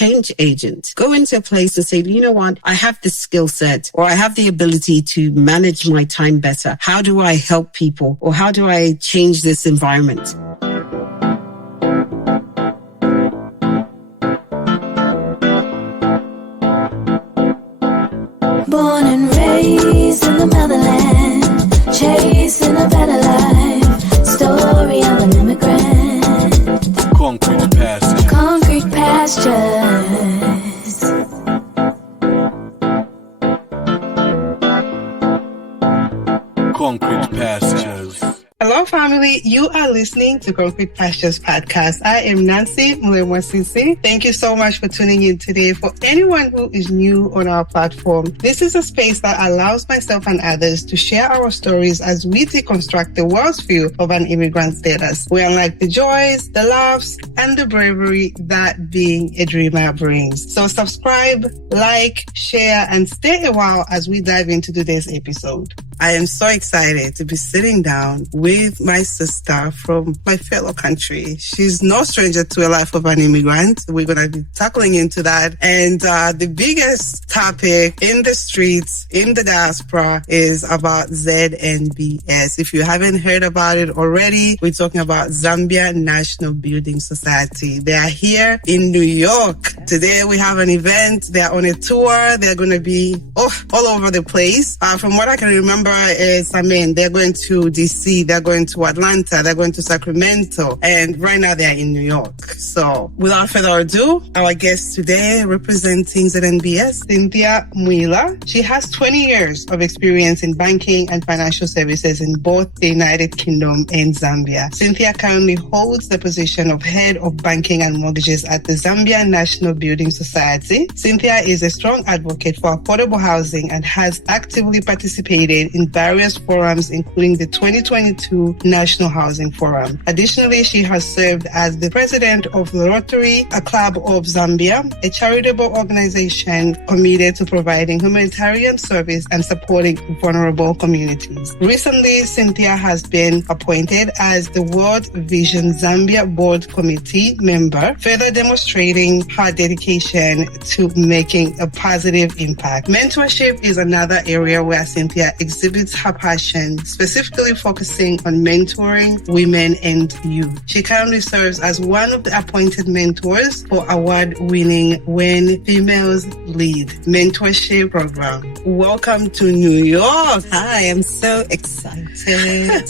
change agent. Go into a place and say, you know what, I have this skill set, or I have the ability to manage my time better. How do I help people, or how do I change this environment? Born and raised in the motherland, chasing a better life. Story of an immigrant. Concrete pastures. Concrete pastures. Concrete pastures. Hello, family. You are listening to Concrete Pastures Podcast. I am Nancy Mwasisi. Thank you so much for tuning in today. For anyone who is new on our platform, this is a space that allows myself and others to share our stories as we deconstruct the world's view of an immigrant status. We unlock the joys, the laughs, and the bravery that being a dreamer brings. So subscribe, like, share, and stay a while as we dive into today's episode. I am so excited to be sitting down with my sister from my fellow country. She's no stranger to a life of an immigrant. We're going to be tackling into that. And the biggest topic in the streets, in the diaspora, is about ZNBS. If you haven't heard about it already, we're talking about Zambia National Building Society. They are here in New York. Today we have an event. They're on a tour. They're going to be all over the place. From what I can remember, they're going to DC, they're going to Atlanta, they're going to Sacramento, and right now they're in New York. So without further ado, our guest today representing ZNBS, Cynthia Mwila. She has 20 years of experience in banking and financial services in both the United Kingdom and Zambia. Cynthia currently holds the position of Head of Banking and Mortgages at the Zambia National Building Society. Cynthia is a strong advocate for affordable housing and has actively participated in various forums, including the 2022 National Housing Forum. Additionally, she has served as the president of the Rotary Club of Zambia, a charitable organization committed to providing humanitarian service and supporting vulnerable communities. Recently, Cynthia has been appointed as the World Vision Zambia Board Committee member, further demonstrating her dedication to making a positive impact. Mentorship is another area where Cynthia exhibits her passion, specifically focusing on mentoring women and youth. She currently serves as one of the appointed mentors for award-winning When Females Lead mentorship program. Welcome to New York. Hi, I'm so excited.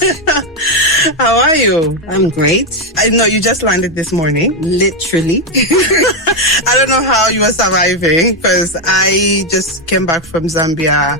How are you? I'm great. I know you just landed this morning. Literally. I don't know how you are surviving because I just came back from Zambia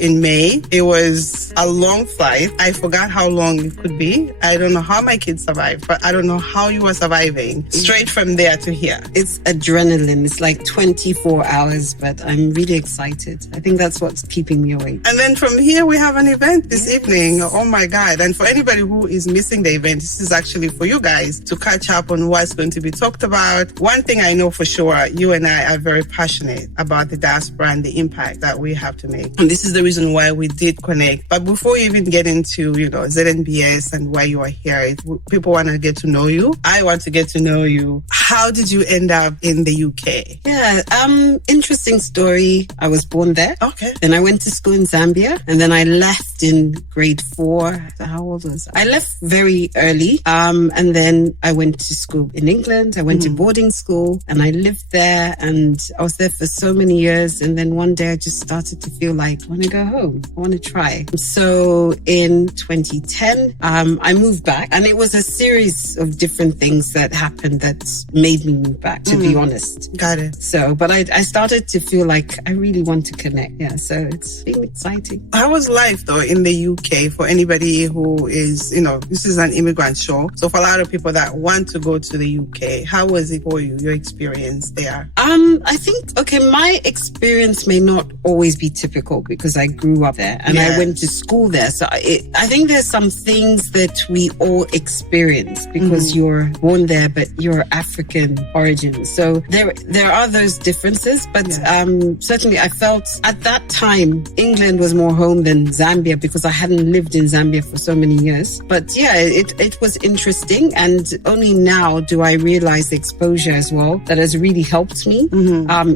in May. It was a long flight. I forgot how long it could be. I don't know how my kids survived, but I don't know how you are surviving straight from there to here. It's adrenaline. It's like 24 hours, but I'm really excited. I think that's what's keeping me awake. And then from here, we have an event this evening. Oh my God. And for anybody who is missing the event, this is actually for you guys to catch up on what's going to be talked about. One thing I know for sure, you and I are very passionate about the diaspora and the impact that we have to make. And this is the reason why we did connect. But before you even get into, ZNBS and why you are here, people want to get to know you. I want to get to know you. How did you end up in the UK? Yeah, interesting story. I was born there. Okay. Then I went to school in Zambia, and then I left in grade 4. How old was I? I left very early, and then I went to school in England. I went to boarding school, and I lived there, and I was there for so many years. And then one day I just started to feel like, I want to go home. I want to try. So in 2010, I moved back, and it was a series of different things that happened that made me move back, to be honest. Got it. So, but I started to feel like I really want to connect. Yeah, so it's been exciting. How was life though in the UK for anybody who is, this is an immigrant show. So for a lot of people that want to go to the UK, how was it for you, your experience there? I think, my experience may not always be typical because I grew up there and I went to school there. So I think there's some things that we all experience because you're born there, but you're African origin. So there are those differences, but certainly I felt at that time England was more home than Zambia because I hadn't lived in Zambia for so many years. But yeah, it was interesting, and only now do I realize the exposure as well that has really helped me,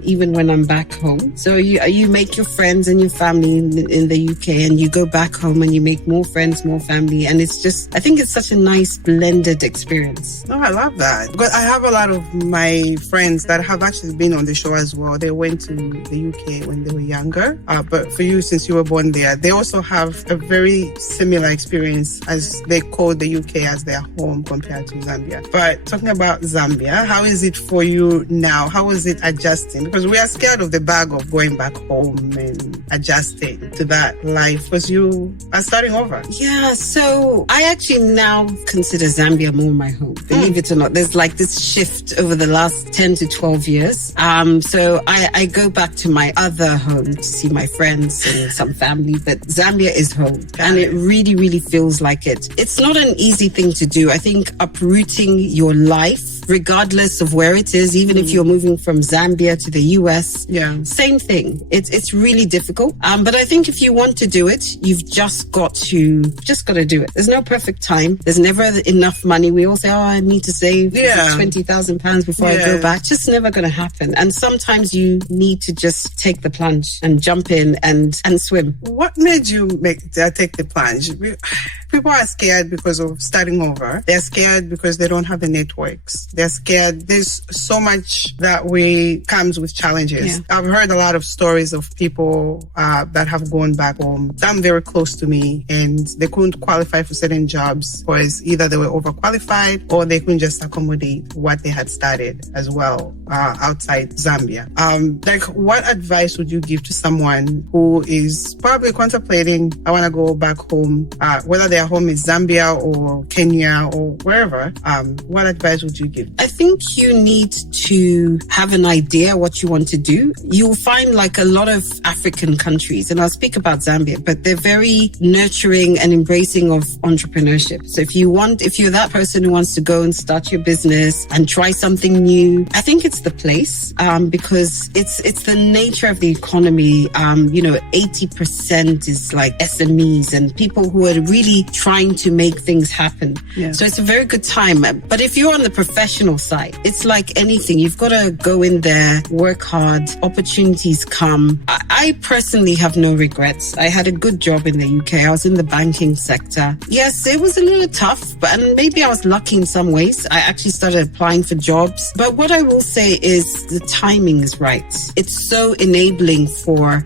even when I'm back home. So you make your friends and your family in the UK, and you go back home and you make more friends, more family. And it's just, I think it's such a nice blended experience. Oh, I love that. Because I have a lot of my friends that have actually been on the show as well. They went to the UK when they were younger. But for you, since you were born there, they also have a very similar experience, as they call the UK as their home compared to Zambia. But talking about Zambia, how is it for you now? How is it adjusting? Because we are scared of the bag of going back home and adjusting to that life, because you are starting over. Yeah, so I actually now consider Zambia more my home. Believe it or not, there's like this shift over the last 10 to 12 years. So I go back to my other home to see my friends and some family, but Zambia is home. And it really, really feels like it. It's not an easy thing to do. I think uprooting your life, regardless of where it is, even if you're moving from Zambia to the US, same thing. It's really difficult. But I think if you want to do it, you've just got to do it. There's no perfect time. There's never enough money. We all say, I need to save £20,000 before I go back. Just never going to happen. And sometimes you need to just take the plunge and jump in and swim. What made you take the plunge? People are scared because of starting over. They're scared because they don't have the networks. They're scared. There's so much that comes with challenges. Yeah. I've heard a lot of stories of people that have gone back home, some very close to me, and they couldn't qualify for certain jobs because either they were overqualified or they couldn't just accommodate what they had started as well outside Zambia. What advice would you give to someone who is probably contemplating, I want to go back home, whether their home is Zambia or Kenya or wherever? What advice would you give? I think you need to have an idea what you want to do. You'll find like a lot of African countries, and I'll speak about Zambia, but they're very nurturing and embracing of entrepreneurship. So if you're that person who wants to go and start your business and try something new, I think it's the place, because it's the nature of the economy. 80% is like SMEs and people who are really trying to make things happen. Yeah. So it's a very good time. But if you're on the professional side, it's like anything. You've got to go in there, work hard, opportunities come. I personally have no regrets. I had a good job in the UK. I was in the banking sector. Yes, it was a little tough, and maybe I was lucky in some ways. I actually started applying for jobs. But what I will say is the timing is right. It's so enabling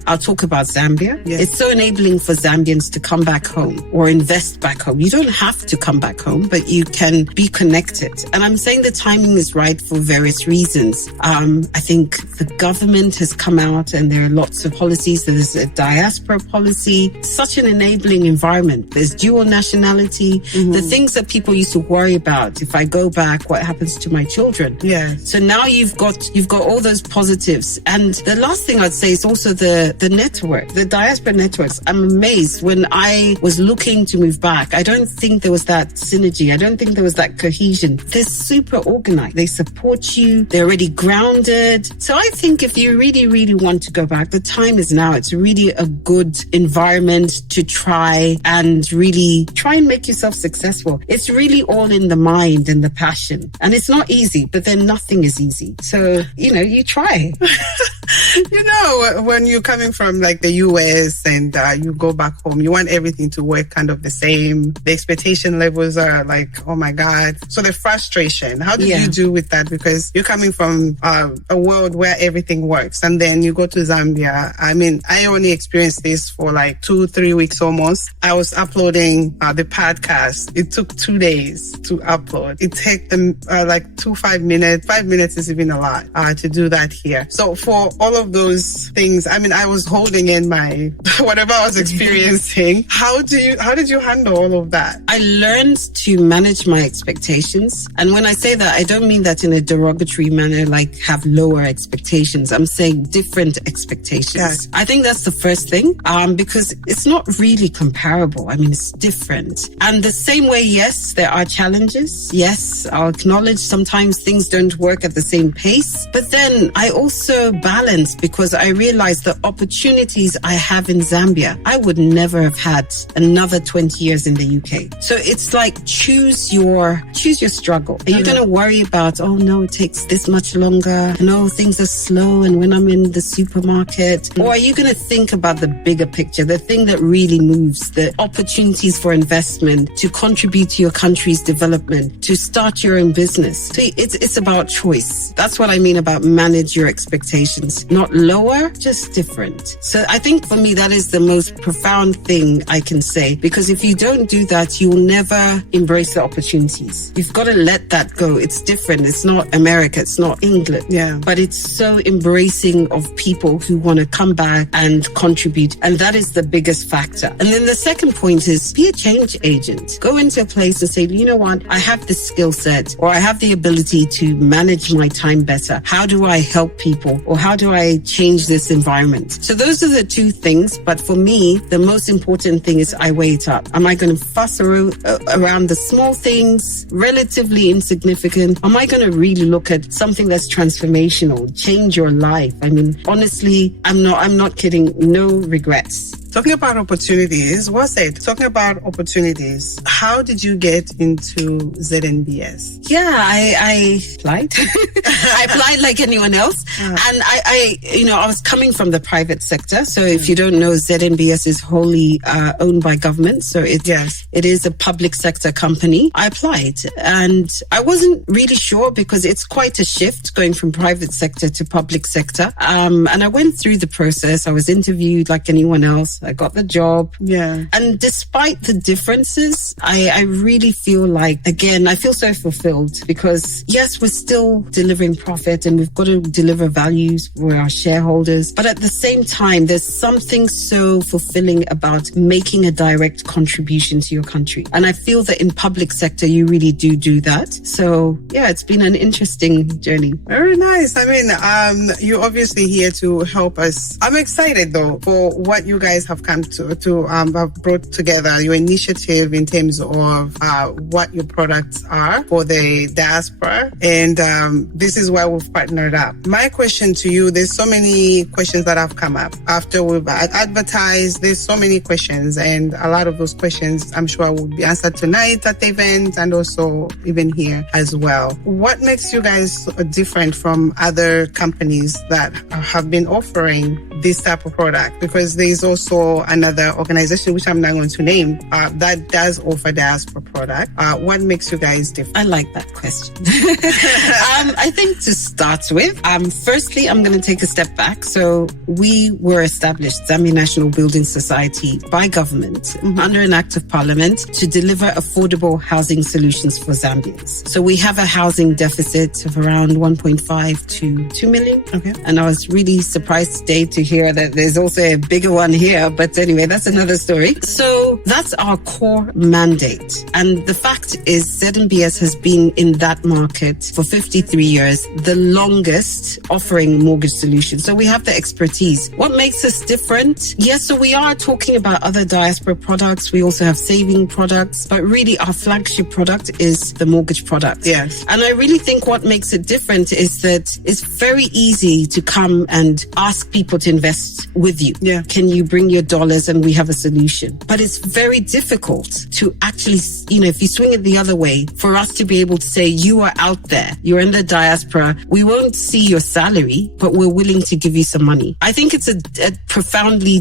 I'll talk about Zambia. Yes. It's so enabling for Zambians to come back home or invest back home. You don't have to come back home, but you can be connected. And I'm saying the timing is right for various reasons. I think the government has come out and there are lots of policies. There's a diaspora policy, such an enabling environment. There's dual nationality, the things that people used to worry about. If I go back, what happens to my children? Yeah. So now you've got all those positives. And the last thing I'd say is also the network, the diaspora networks. I'm amazed when I was looking to move back. I don't think there was that synergy. I don't think there was that cohesion. They're super organized. They support you. They're already grounded. So I think if you really, really want to go back, the time is now. It's really a good environment to try and make yourself successful. It's really all in the mind and the passion. And it's not easy, but then nothing is easy. So, you try. When you're coming from like the US and you go back home, you want everything to work kind of the same. The expectation levels are like, oh my God. So the frustration, how did you do with that? Because you're coming from a world where everything works, and then you go to Zambia. I mean, I only experienced this for like 2-3 weeks almost. I was uploading the podcast. It took 2 days to upload. It took them 5 minutes. 5 minutes is even a lot to do that here. So for all of those things, I mean, I was holding in my whatever I was experiencing. How did you handle all of that? I learned to manage my expectations. And when I say that, I don't mean that in a derogatory manner, like have lower expectations. I'm saying different expectations. Yes. I think that's the first thing, because it's not really comparable. I mean, it's different. And the same way, yes, there are challenges. Yes, I'll acknowledge sometimes things don't work at the same pace. But then I also balance balance, because I realized the opportunities I have in Zambia, I would never have had another 20 years in the UK. So it's like choose your struggle. Are you going to worry about, oh no, it takes this much longer, no, things are slow, and when I'm in the supermarket? Or are you going to think about the bigger picture, the thing that really moves, the opportunities for investment, to contribute to your country's development, to start your own business? So it's about choice. That's what I mean about manage your expectations. Not lower, just different. So I think for me, that is the most profound thing I can say, because if you don't do that, you will never embrace the opportunities. You've got to let that go. It's different. It's not America. It's not England. Yeah. But it's so embracing of people who want to come back and contribute. And that is the biggest factor. And then the second point is be a change agent. Go into a place and say, you know what? I have this skill set, or I have the ability to manage my time better. How do I help people? Or how do I change this environment? So those are the two things. But for me, the most important thing is I weigh it up. Am I going to fuss around the small things, relatively insignificant? Am I going to really look at something that's transformational, change your life? I mean, honestly, I'm not kidding. No regrets. Talking about opportunities, talking about opportunities, how did you get into ZNBS? Yeah, I applied. I applied like anyone else. And I was coming from the private sector. So if you don't know, ZNBS is wholly owned by government. So it is a public sector company. I applied and I wasn't really sure, because it's quite a shift going from private sector to public sector. And I went through the process. I was interviewed like anyone else. I got the job. Yeah. And despite the differences, I really feel like, again, I feel so fulfilled, because yes, we're still delivering profit and we've got to deliver values for our shareholders. But at the same time, there's something so fulfilling about making a direct contribution to your country. And I feel that in public sector, you really do that. So yeah, it's been an interesting journey. Very nice. I mean, you're obviously here to help us. I'm excited though for what you guys have come to have brought together, your initiative in terms of what your products are for the diaspora. And this is why we've partnered up. My question to you, there's so many questions that have come up after we've advertised. There's so many questions, and a lot of those questions I'm sure will be answered tonight at the event and also even here as well. What makes you guys different from other companies that have been offering this type of product? Because there's also another organization, which I'm not going to name, that does offer diaspora product. What makes you guys different? I like that question. I think to start with, firstly, I'm going to take a step back. So we were established, Zambia National Building Society, by government under an act of parliament to deliver affordable housing solutions for Zambians. So we have a housing deficit of around 1.5 to 2 million. Okay. And I was really surprised today to hear that there's also a bigger one here. But anyway, that's another story. So that's our core mandate. And the fact is ZNBS has been in that market for 53 years, the longest offering mortgage solutions. So we have the expertise. What makes us different? Yes, so we are talking about other diaspora products. We also have saving products, but really our flagship product is the mortgage product. Yes. And I really think what makes it different is that it's very easy to come and ask people to invest with you. Yeah. Can you bring your dollars and we have a solution? But it's very difficult to actually, if you swing it the other way, for us to be able to say, you are out there, you're in the diaspora, we won't see your salary, but we're willing to give you some money. I think it's has a profoundly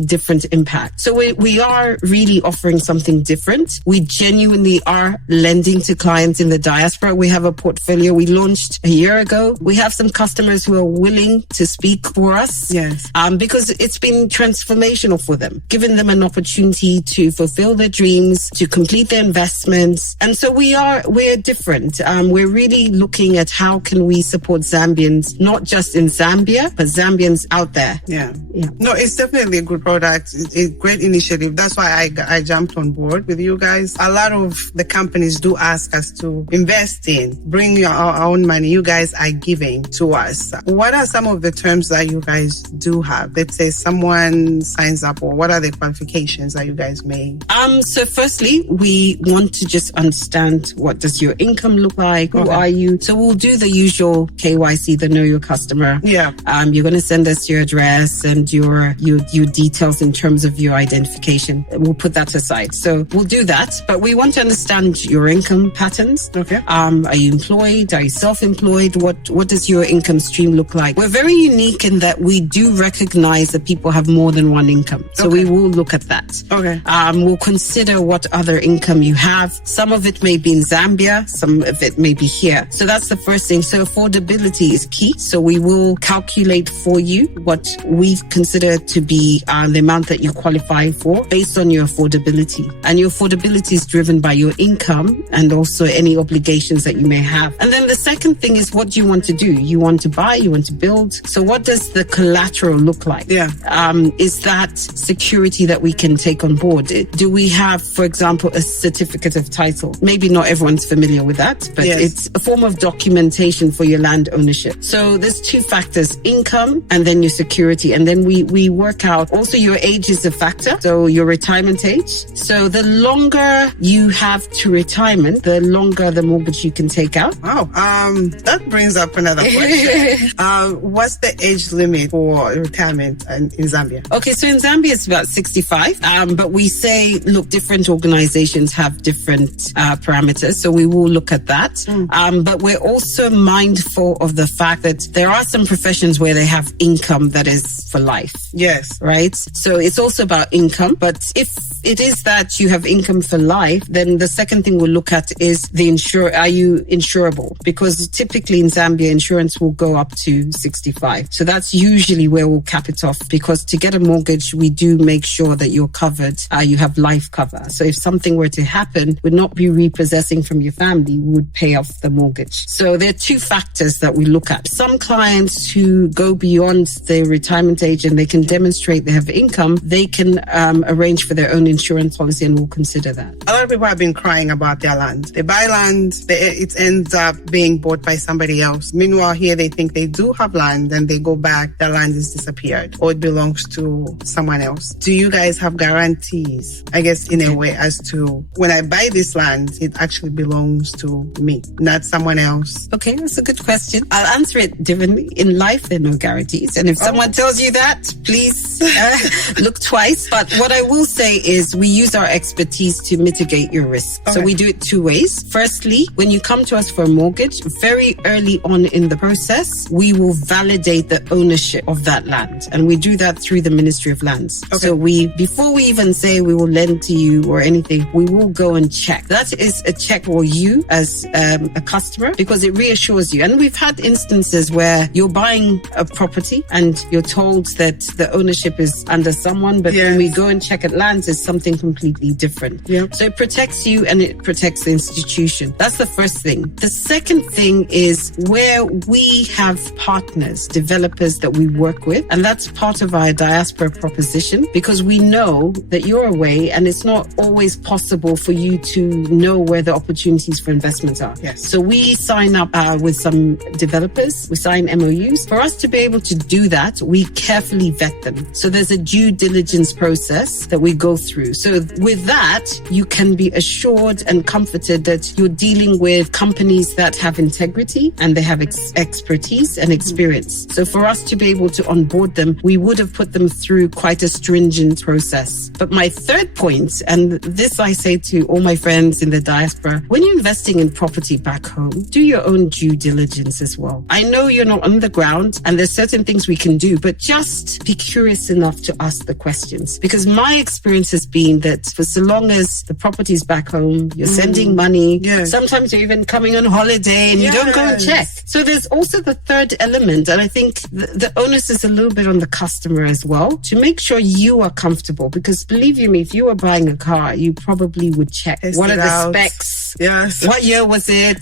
different impact. So we are really offering something different. We genuinely are lending to clients in the diaspora. We have a portfolio we launched a year ago. We have some customers who are willing to speak for us. Yes. Because it's been transformational for them, giving them an opportunity to fulfill their dreams, to complete their investments. And so we're different. We're really looking at how can we support Zambians, not just in Zambia, but Zambians out there. Yeah. No, it's definitely a good product. It's a great initiative. That's why I jumped on board with you guys. A lot of the companies do ask us to invest in, bring our own money. You guys are giving to us. What are some of the terms that you guys do have? Let's say someone signs up, or what are the qualifications that you guys make? So firstly, we want to just understand, what does your income look like? Who are you? So we'll do the usual KYC, the know your customer. Yeah. You're going to send us your address and your details in terms of your identification. We'll put that aside. So we'll do that, but we want to understand your income patterns. Okay. Are you employed? Are you self-employed? What does your income stream look like? We're very unique in that we do recognize that people have more than one income. So we will look at that. Okay. We'll consider what other income you have. Some of it may be in Zambia, some of it may be here. So that's the first thing. So affordability is key. So we will calculate for you what we consider to be the amount that you qualify for based on your affordability. And your affordability is driven by your income and also any obligations that you may have. And then the second thing is, what do you want to do? You want to buy, you want to build. So what does the collateral look like? Yeah. Is that security that we can take on board? Do we have, for example, a certificate of title? Maybe not everyone's familiar with that, but it's a form of documentation for your land ownership. So there's two factors, income and then your security. And then we work out also your age is a factor. So your retirement age. So the longer you have to retirement, the longer the mortgage you can take out. Wow. That brings up another question. What's the age limit for retirement in Zambia? Okay, so in Zambia it's about 65. But we say, look, different organizations have different parameters. So we will look at that. But we're also mindful of the fact that there are some professions where they have income that is for life. Yes. Right? So it's also about income. But if it is that you have income for life, then the second thing we'll look at is are you insurable? Because typically in Zambia, insurance will go up to 65. So that's usually where we'll cap it off, because to get a mortgage, we do make sure that you're covered. You have life cover. So if something were to happen, would not be repossessing from your family, would pay off the mortgage. So there are two factors that we look at. Some clients who go beyond their retirement age and they can demonstrate they have income, they can arrange for their own insurance policy, and we'll consider that. A lot of people have been crying about their land. They buy land, it ends up being bought by somebody else. Meanwhile, here they think they do have land, and they go back, their land is disappeared, or it belongs to someone else. Do you guys have guarantees, I guess, in a way, as to when I buy this land, it actually belongs to me, not someone else? Okay, that's a good question. I'll answer it differently. In life, there are no guarantees. And if someone tells you that, please look twice. But what I will say is we use our expertise to mitigate your risk. Okay. So we do it two ways. Firstly, when you come to us for a mortgage, very early on in the process, we will validate the ownership of that land. And we do that through the Ministry of Lands. Okay. So before we even say we will lend to you or anything, we will go and check. That is a check for you as a customer, because it reassures you. And we've had instances where you're buying a property and you're told that the ownership is under someone, but when we go and check at lands, it's something completely different. Yep. So it protects you and it protects the institution. That's the first thing. The second thing is where we have partners, developers that we work with, and that's part of our diaspora proposition, because we know that you're away and it's not always possible for you to know where the opportunities for investments are. Yes. So we sign up with some developers, we sign MOUs. For us to be able to do that, we carefully vet them. So there's a due diligence process that we go through. So with that, you can be assured and comforted that you're dealing with companies that have integrity and they have expertise and experience. So for us to be able to onboard them, we would have put them through quite a stringent process. But my third point, and this I say to all my friends in the diaspora, when you're investing in property back home, do your own due diligence as well. I know you're not on the ground and there's certain things we can do, but just be curious enough to ask the questions. Because my experience has been that for so long as the property's back home, you're sending money, sometimes you're even coming on holiday and you don't go and check. So there's also the third element, and I think the onus is a little bit on the customer as well, to make sure you are comfortable. Because believe you me, if you were buying a car, you probably would check what are the specs, what year was it,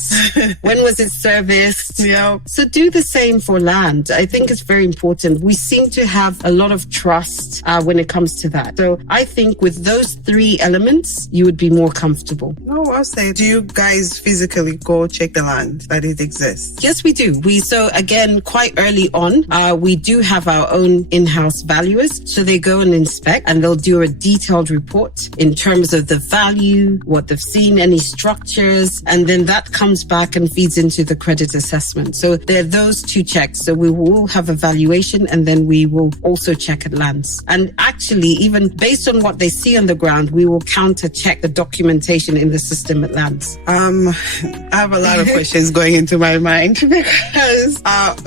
when was it serviced. So do the same for land. I think it's very important. We seem to have a lot of trust when it comes to that. So I think with with those 3 elements, you would be more comfortable. No, I'll say, do you guys physically go check the land that it exists? Yes, we do. So again, quite early on, we do have our own in-house valuers. So they go and inspect, and they'll do a detailed report in terms of the value, what they've seen, any structures, and then that comes back and feeds into the credit assessment. So there are those 2 checks. So we will have a valuation, and then we will also check at lands. And actually, even based on what they see on the ground, we will counter check the documentation in the system at lands. I have a lot of questions going into my mind because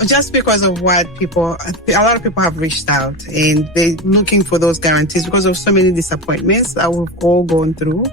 just because of what a lot of people have reached out and they're looking for those guarantees because of so many disappointments that we've all gone through.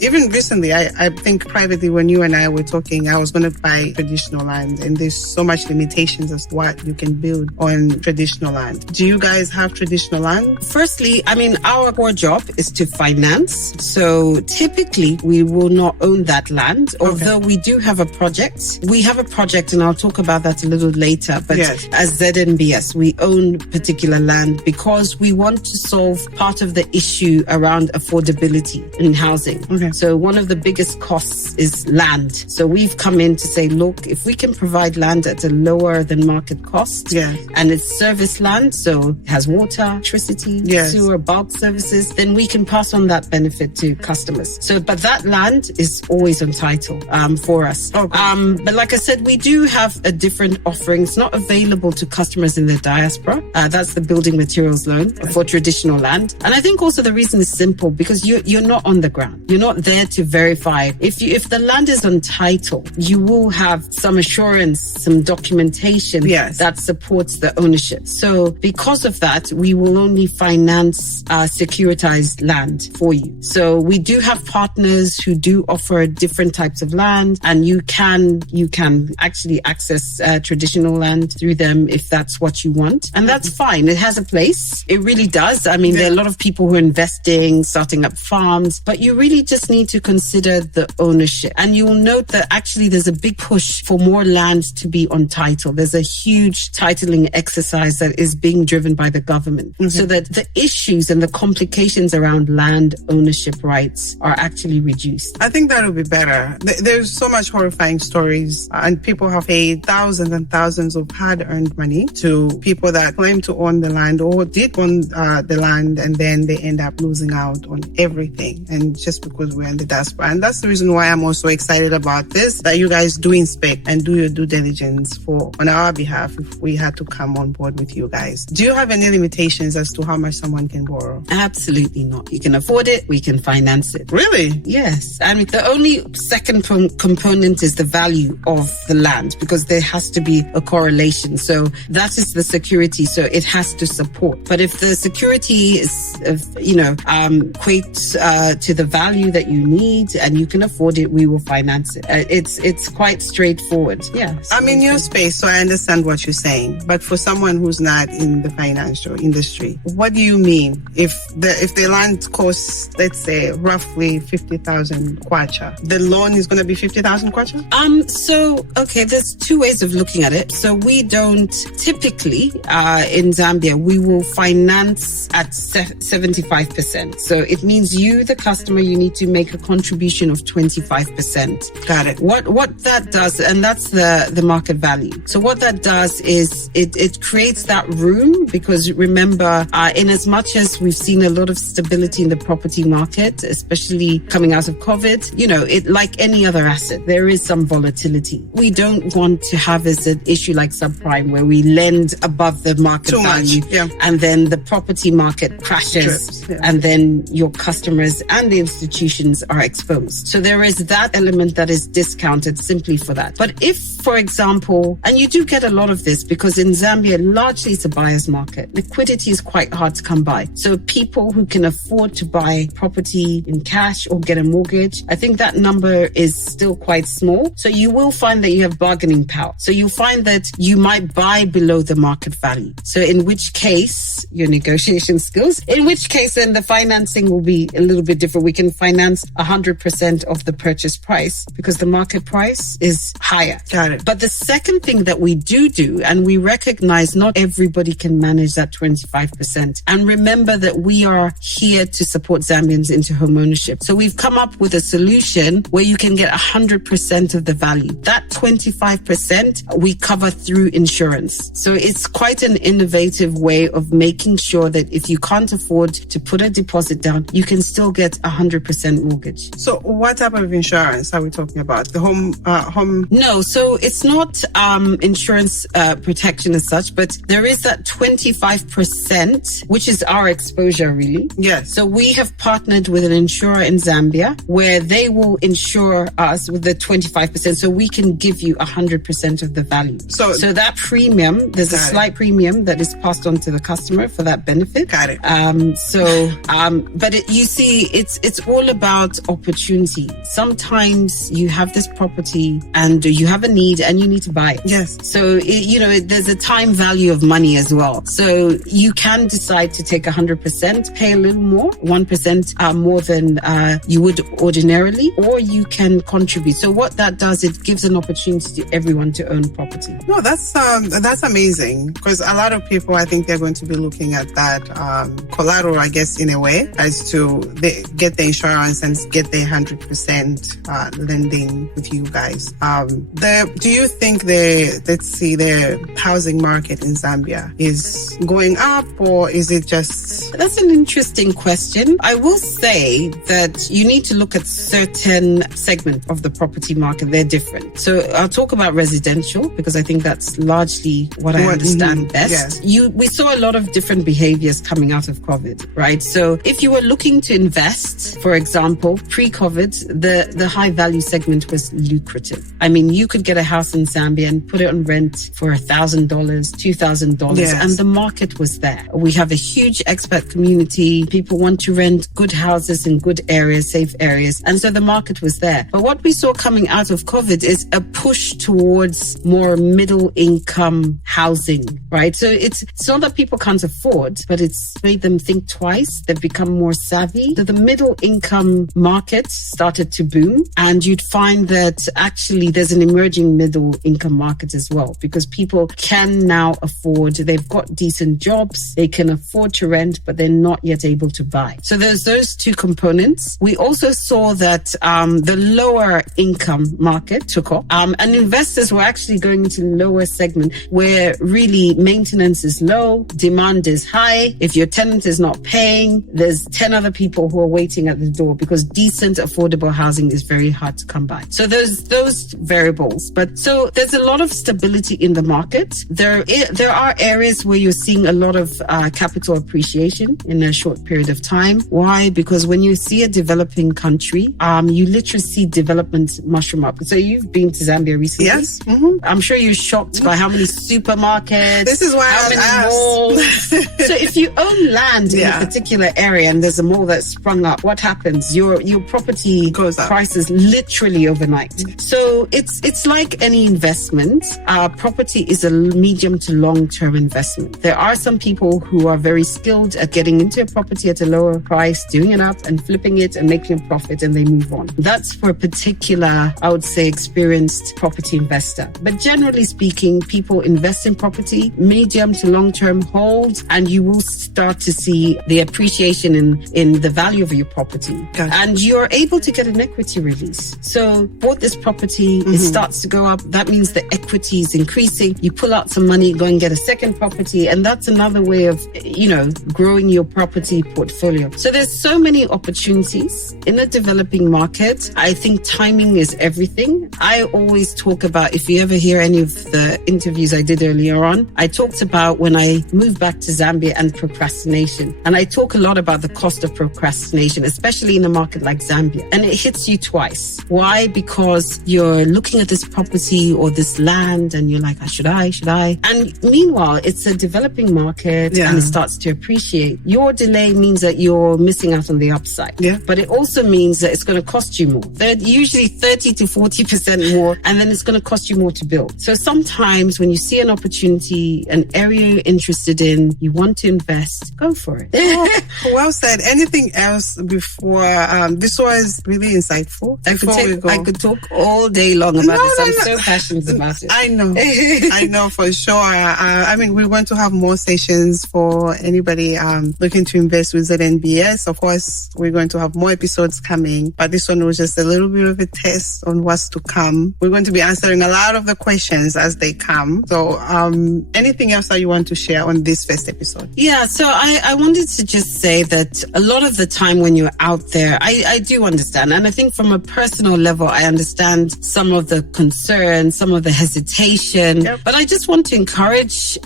Even recently, I think privately when you and I were talking, I was going to buy traditional land, and there's so much limitations as to what you can build on traditional land. Do you guys have traditional land? Firstly, our core job is to finance. So typically we will not own that land, although we do have a project. We have a project, and I'll talk about that a little later. But yes, as ZNBS, we own particular land because we want to solve part of the issue around affordability in housing. Okay. So one of the biggest costs is land. So we've come in to say, look, if we can provide land at a lower than market cost, and it's service land, so it has water, electricity, sewer, bulk services, then we can pass on that benefit to customers. So, but that land is always on title for us. But like I said, we do have a different offering. It's not available to customers in the diaspora. That's the building materials loan for traditional land. And I think also the reason is simple, because you're not on the ground. You're not there to verify. If the land is on title, you will have some assurance, some documentation that supports the ownership. So because of that, we will only finance securitized land for you. So we do have partners who do offer different types of land, and you can actually access traditional land through them if that's what you want. And that's fine. It has a place. It really does. There are a lot of people who are investing, starting up farms, but you really just need to consider the ownership. And you will note that actually there's a big push for more land to be on title. There's a huge titling exercise that is being driven by the government, so that the issues and the complications around land ownership rights are actually reduced. I think that would be better. There's so much horrifying stories, and people have paid thousands and thousands of hard-earned money to people that claim to own the land or did own the land, and then they end up losing out on everything, and just because we're in the diaspora. And that's the reason why I'm also excited about this, that you guys do inspect and do your due diligence on our behalf if we had to come on board with you guys. Do you have any limitations as to how much someone can borrow? Absolutely not. You can afford it, we can finance it. Really? Yes. And the only second component is the value of the land, because there has to be a correlation. So that is the security. So it has to support. But if the security is, equates to the value that you need and you can afford it, we will finance it. It's quite straightforward. Yeah. I'm in your space, so I understand what you're saying. But for someone who's not in the financial industry, what do you mean? If the land costs, let's say, roughly 50,000 kwacha, the loan is going to be 50,000 kwacha? There's 2 ways of looking at it. So we don't typically, in Zambia, we will finance at 75%. So it means you, the customer, you need to make a contribution of 25%. Got it. What that does, and that's the market value. So what that does is it creates that room, because remember, in as much as we've seen a lot of stability in the property market, especially coming out of COVID, it like any other asset, there is some volatility. We don't want to have as an issue like subprime, where we lend above the market value, and then the property market crashes, and then your customers and the institutions are exposed. So there is that element that is discounted simply for that. But if, for example, and you do get a lot of this, because in Zambia, largely it's a buyer's market. Liquidity is quite hard to come by. So people who can afford to buy property in cash or get a mortgage, I think that number is still quite small. So you will find that you have bargaining power. So you'll find that you might buy below the market value. So in which case, your negotiation skills, in which case then the financing will be a little bit different. We can finance 100% of the purchase price because the market price is higher. Got it. But the second thing that we do, and we recognize not everybody can manage that 25%. And remember that we are here here to support Zambians into home ownership. So we've come up with a solution where you can get 100% of the value. That 25% we cover through insurance. So it's quite an innovative way of making sure that if you can't afford to put a deposit down, you can still get 100% mortgage. So what type of insurance are we talking about? The home? No, so it's not insurance protection as such, but there is that 25%, which is our exposure really. Yes. So we have partnered with an insurer in Zambia where they will insure us with the 25%, so we can give you 100% of the value. So that premium, there's a slight premium that is passed on to the customer for that benefit. Got it. You see, it's all about opportunity. Sometimes you have this property and you have a need and you need to buy it. Yes. So, there's a time value of money as well. So you can decide to take 100%, pay a little more, 1% more than you would ordinarily, or you can contribute. So what that does, it gives an opportunity to everyone to own property. No, that's amazing, because a lot of people, I think they're going to be looking at that collateral, I guess, in a way, as to get the insurance and get the 100% lending with you guys. Do you think the housing market in Zambia is going up, or is it just... That's an interesting question. I will say that you need to look at certain segment of the property market. They're different. So I'll talk about residential because I think that's largely what I understand best. Yeah. We saw a lot of different behaviors coming out of COVID, right? So if you were looking to invest, for example, pre-COVID, the high value segment was lucrative. I mean, you could get a house in Zambia and put it on rent for $1,000, $2,000, and the market was there. We have a huge expat community. People want to rent good houses in good areas, safe areas. And so the market was there. But what we saw coming out of COVID is a push towards more middle income housing, right? So it's not that people can't afford, but it's made them think twice. They've become more savvy. So the middle income market started to boom, and you'd find that actually there's an emerging middle income market as well, because people can now afford, they've got decent jobs, they can afford to rent, but they're not yet able to buy. So there's those two components. We also saw that the lower income market took off, and investors were actually going into lower segment where really maintenance is low, demand is high. If your tenant is not paying, there's 10 other people who are waiting at the door, because decent affordable housing is very hard to come by. So those variables. But so there's a lot of stability in the market. There are areas where you're seeing a lot of capital appreciation in a short period of time. Why? Because when you see a developing country, you literally see development mushroom up. So you've been to Zambia recently. Yes. Mm-hmm. I'm sure you're shocked by how many supermarkets. This is why how many malls. So if you own land in a particular area and there's a mall that's sprung up, what happens? Your property goes up. Prices literally overnight. So it's like any investment. Property is a medium to long-term investment. There are some people who are very skilled at getting into a property at a lower price, doing it up and flipping it and making a profit, and they move on. That's for a particular, I would say, experienced property investor. But generally speaking, people invest in property, medium to long-term hold, and you will start to see the appreciation in the value of your property. Gotcha. And you're able to get an equity release. So bought this property, it starts to go up. That means the equity is increasing. You pull out some money, go and get a second property. And that's another way of, growing your property portfolio. So there's so many opportunities in a developing market. I think timing is everything. I always talk about, if you ever hear any of the interviews I did earlier on, I talked about when I moved back to Zambia and procrastination. And I talk a lot about the cost of procrastination, especially in a market like Zambia. And it hits you twice. Why? Because you're looking at this property or this land and you're like, should I? And meanwhile, it's a developing market and it starts to appreciate. Your delay means that you're missing out on the upside. Yeah. But it also means that it's going to cost you more. They're usually 30 to 40% more, and then it's going to cost you more to build. So sometimes when you see an opportunity, an area you're interested in, you want to invest, go for it. Well said. Anything else before? This was really insightful. I could talk all day long about this. I'm so passionate about it. I know. I know for sure. We're going to have more sessions for anybody looking to invest with ZNBS. Of course, we're going to have more episodes coming, but this one was just a little bit of a test on what's to come. We're going to be answering a lot of the questions as they come. So anything else that you want to share on this first episode? Yeah, so I wanted to just say that a lot of the time when you're out there, I do understand. And I think from a personal level, I understand some of the concern, some of the hesitation. Yep. But I just want to encourage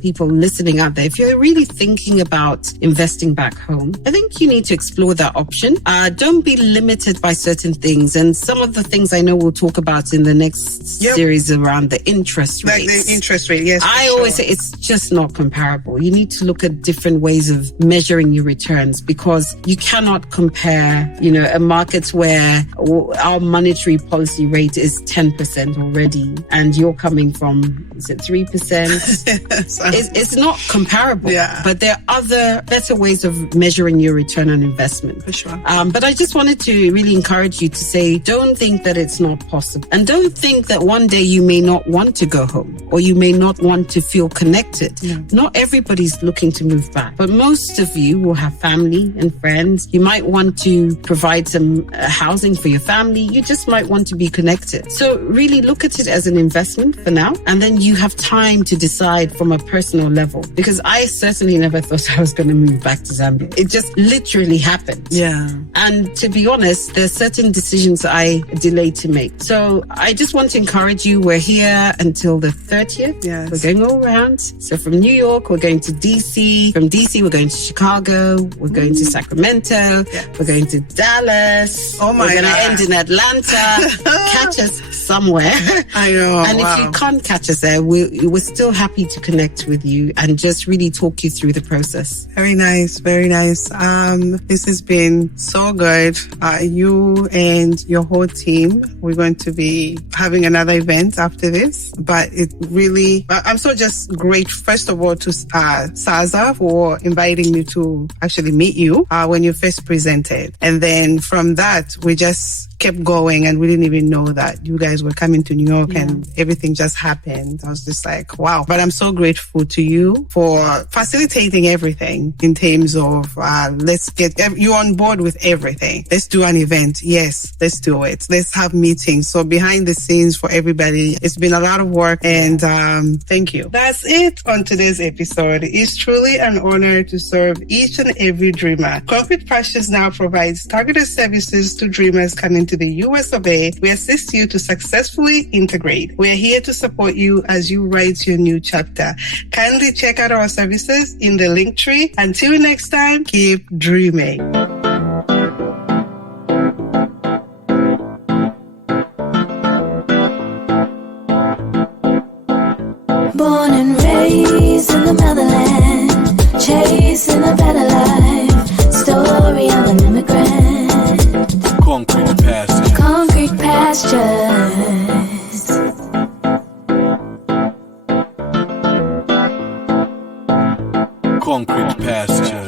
people listening out there, if you're really thinking about investing back home, I think you need to explore that option. Don't be limited by certain things. And some of the things I know we'll talk about in the next series around the interest rates. Like the interest rate, yes. I always say it's just not comparable. You need to look at different ways of measuring your returns, because you cannot compare, a market where our monetary policy rate is 10% already and you're coming from, is it 3%? It's not comparable. Yeah. But there are other better ways of measuring your return on investment. For sure. But I just wanted to really encourage you to say, don't think that it's not possible. And don't think that one day you may not want to go home or you may not want to feel connected. Yeah. Not everybody's looking to move back, but most of you will have family and friends. You might want to provide some housing for your family. You just might want to be connected. So really look at it as an investment for now. And then you have time to decide from a personal level, because I certainly never thought I was going to move back to Zambia. It just literally happened. Yeah. And to be honest, there's certain decisions I delayed to make. So I just want to encourage you. We're here until the 30th. Yes. We're going all around. So from New York, we're going to DC. From DC, we're going to Chicago. We're going to Sacramento. Yeah. We're going to Dallas. Oh my We're going to God. end in Atlanta. Catch us somewhere. I know. And if you can't catch us there, we're still happy to connect with you and just really talk you through the process. Very nice. Very nice. This has been so good. You and your whole team, we're going to be having another event after this, but it really, I'm so just grateful, first of all, to Saza for inviting me to actually meet you when you first presented. And then from that, we just kept going and we didn't even know that you guys were coming to New York and everything just happened. I was just like, wow. But I'm so grateful to you for facilitating everything in terms of let's get you on board with everything. Let's do an event. Yes, let's do it. Let's have meetings. So behind the scenes for everybody, it's been a lot of work and thank you. That's it on today's episode. It's truly an honor to serve each and every dreamer. Concrete Pastures now provides targeted services to dreamers coming to the US of A. We assist you to successfully integrate. We are here to support you as you write your new chapter. Kindly check out our services in the link tree. Until next time, keep dreaming. Born and raised in the motherland, chasing a better life. Story of an immigrant. Concrete pastures. Concrete pastures. Concrete pastures.